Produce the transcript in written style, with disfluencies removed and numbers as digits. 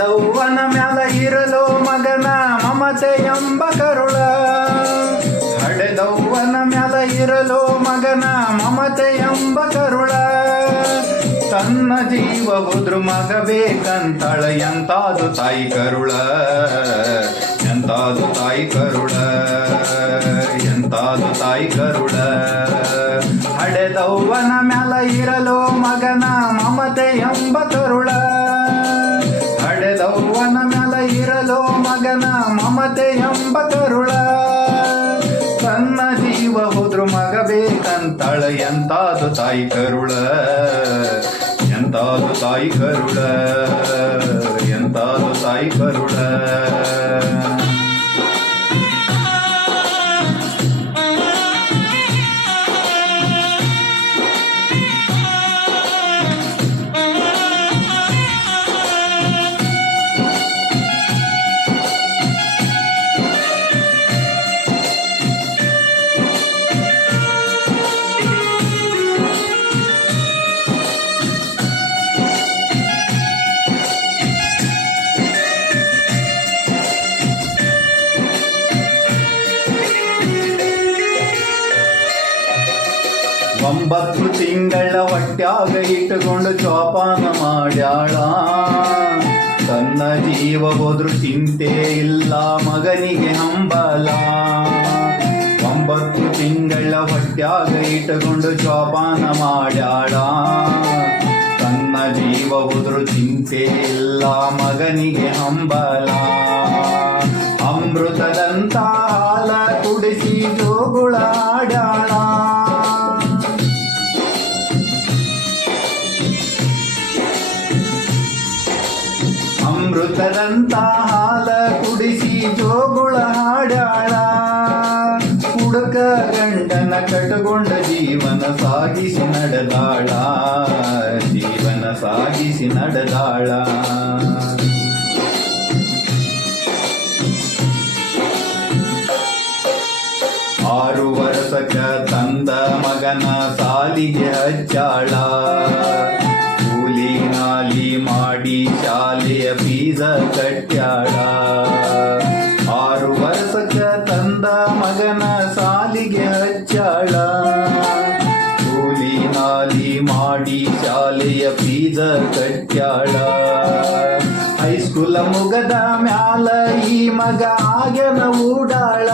ಹಡೆದವ್ವನ ಮ್ಯಾಲ ಇರಲು ಮಗನ ಮಮತೆ ಎಂಬ ಕರುಳ. ಹಡೆದವ್ವನ ಮ್ಯಾಲ ಇರಲು ಮಗನ ಮಮತೆ ಎಂಬ ಕರುಳ. ತನ್ನ ಜೀವ ಹೋದ್ರು ಮಗ ಬೇಕಂತಳ ಎಂತಾದು ತಾಯಿ ಕರುಳ. ಎಂತಾದು ತಾಯಿ ಕರುಳ. ಎಂತಾದು ತಾಯಿ ಕರುಳ. ಹಡೆದವ್ವನ ಮ್ಯಾಲ ಇರಲು ಮಗನ ಮಮತೆ ಎಂಬ ಕರುಳ. ಹಡೆದವ್ವನ ಮ್ಯಾಲ ಇರಲು ಮಗನ ಮಮತೆ ಎಂಬ ಕರುಳ. ತನ್ನ ಜೀವ ಹೋದ್ರು ಮಗ ಬೇಕಂತಳ ಎಂತಾದು ತಾಯಿ ಕರುಳ. ಎಂತಾದು ತಾಯಿ ಕರುಳ. ಎಂತಾದು ತಾಯಿ ಕರುಳ. ಒಂಬತ್ತು ತಿಂಗಳ ಹೊಟ್ಯಾಗ ಇಟ್ಟುಕೊಂಡು ಜೋಪಾನ ಮಾಡ್ಯಾಳ. ತನ್ನ ಜೀವ ಹೋದ್ರು ಚಿಂತೆ ಇಲ್ಲ ಮಗನಿಗೆ ಹಂಬಲ. 9 ತಿಂಗಳ ಹೊಟ್ಯಾಗ ಇಟ್ಟುಕೊಂಡು ಜೋಪಾನ ಮಾಡ್ಯಾಳ. ತನ್ನ ಜೀವ ಹೋದ್ರು ಚಿಂತೆ ಇಲ್ಲ ಮಗನಿಗೆ ಹಂಬಲ. ಅಮೃತದಂತ ಹಾಲ ಕುಡಿಸಿ ಜೋಗುಳಾಡ್ಯಾಳ. ಅಮೃತದಂತ ಹಾಲ ಕುಡಿಸಿ ಜೋಗುಳ ಹಾಡ್ಯಾಳ. ಹುಡುಕ ಗಂಡನ ಕಟಗೊಂಡ ಜೀವನ ಸಾಗಿಸಿ ನಡೆದಾಳ. ಜೀವನ ಸಾಗಿಸಿ ನಡೆದಾಳ. 6 ವರ್ಷಕ್ಕ ತಂದ ಮಗನ ಸಾಲಿಗೆ ಹಚ್ಚಾಳ. ಕೂಲಿ ನಾಲಿ ಮಾಡಿ ಶಾಲೆಯ ಫೀಸ ಕಟ್ಟ್ಯಾಳ. 6 ವರ್ಷಕ್ಕ ತಂದ ಮಗನ ಸಾಲಿಗೆ ಹಚ್ಚಾಳ. ಕೂಲಿ ನಾಲಿ ಮಾಡಿ ಶಾಲೆಯ ಫೀಸ ಕಟ್ಟ್ಯಾಳ. ಹೈಸ್ಕೂಲ ಮುಗದ ಮ್ಯಾಲ ಈ ಮಗ ಆಗ್ಯನ ಊಡಾಳ.